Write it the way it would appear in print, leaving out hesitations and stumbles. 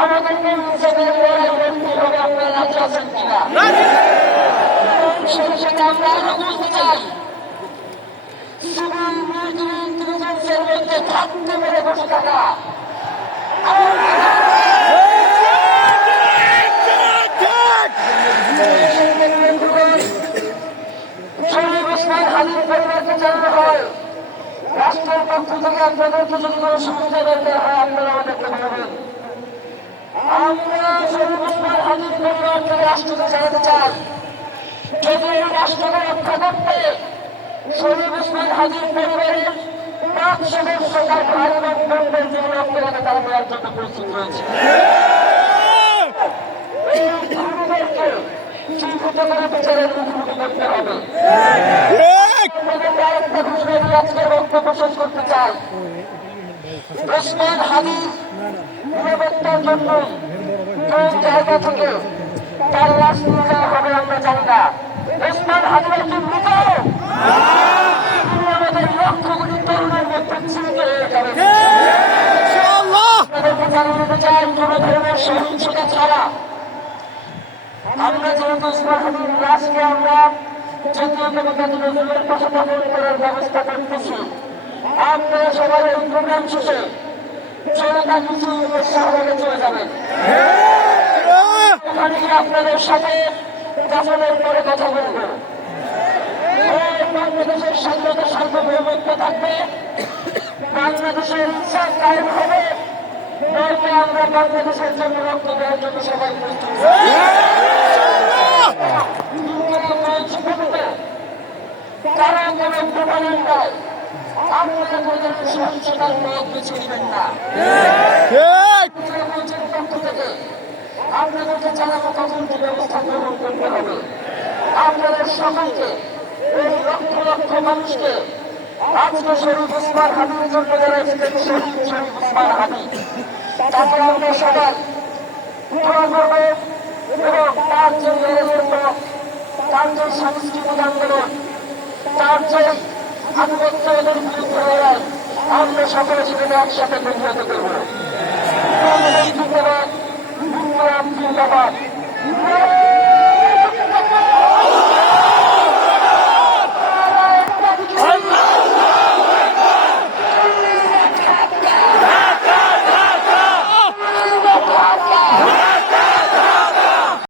আমাদেরকে নিজেদের লড়াই করতে হবে। আপনারা রাজি আছেন কিনা? সেই সাথে আমরা আরো বলতে চাই, সিভিল মিলিটারি ইন্টেলিজেন্সের মধ্যে থাকতে পেরে বসে থাকা হাজির পরিবারকে জানানো হয়, রাষ্ট্রের পক্ষ থেকে আপনাদেরকে যদি কোনো সুবিধা দরকার হয় আপনারা আমাদেরকে বলবেন। আমরা শরীফ ওসমান হাজির পরিবারকে রাষ্ট্রকে জানাতে চাই, যদি এই রাষ্ট্রকে রক্ষা করতে শরীফ ওসমান হাজির পরিবারের 5 সদস্য তার ভাই এবং বোনদের জীবন রক্ত লাগে তারা দেওয়ার জন্য প্রস্তুত রয়েছে। এই খুনিদেরকে চিহ্নিত করে বিচারের মুখোমুখি করতে হবে। আরেকটা ঘোষণা দিয়ে আজকের বক্তব্য শেষ করতে চাই। ওসমান হাদির নিরাপত্তার জন্য কোন জায়গা থেকে তার লাশ নিয়ে যাওয়া হবে আমরা জানি না। ওসমান হাদির কি মৃত? আমাদের লক্ষ কোটি তরুণের মধ্যে চিহ্নিত হয়ে যাবে। আপনাদেরকে জানিয়ে দিতে চাই, কোন ধরনের সহিংসতা ছাড়া আমরা যেহেতু ওসমান হাদির লাশকে আমরা জাতীয় কমিটি নজরুলের পাশে দাফন করার ব্যবস্থা করতেছি, আপনারা সবাই এই প্রোগ্রাম শেষে জনতা মিছিল শাহবাগে চলে যাবেন। ওখানে গিয়ে আপনাদের সাথে দাফনের পরে কথা বলবো। বাংলাদেশের স্বাধীনতা সার্বভৌমত্ব থাকবে, বাংলাদেশের ইনসাফ কায়েম হবে, নয়তো আমরা বাংলাদেশের জন্য রক্ত দেওয়ার জন্য সবাই প্রস্তুত। তারা কোন প্রমাণ নয়, আপনারা কোন সহিংসতার পথ বেছে নেবেন না। পক্ষ থেকে আপনাদেরকে জানাবো কখন কি ব্যবস্থা গ্রহণ করতে হবে। আপনাদের সকলকে, এই লক্ষ লক্ষ মানুষকে আজকে শরীফ ওসমান হাদির জন্য যারা এসেছেন, শহীদ শরীফ ওসমান হাদি, তাকে আমরা সবাই দোয়া করব এবং তার যে মেয়েদের পথ, তার যে সাংস্কৃতিক আন্দোলন, তার যে আধিপত্যবাদের বিরুদ্ধে লড়াই, আমরা সকলে সেখানে একসাথে প্রতিহত করব। ধন্যবাদ।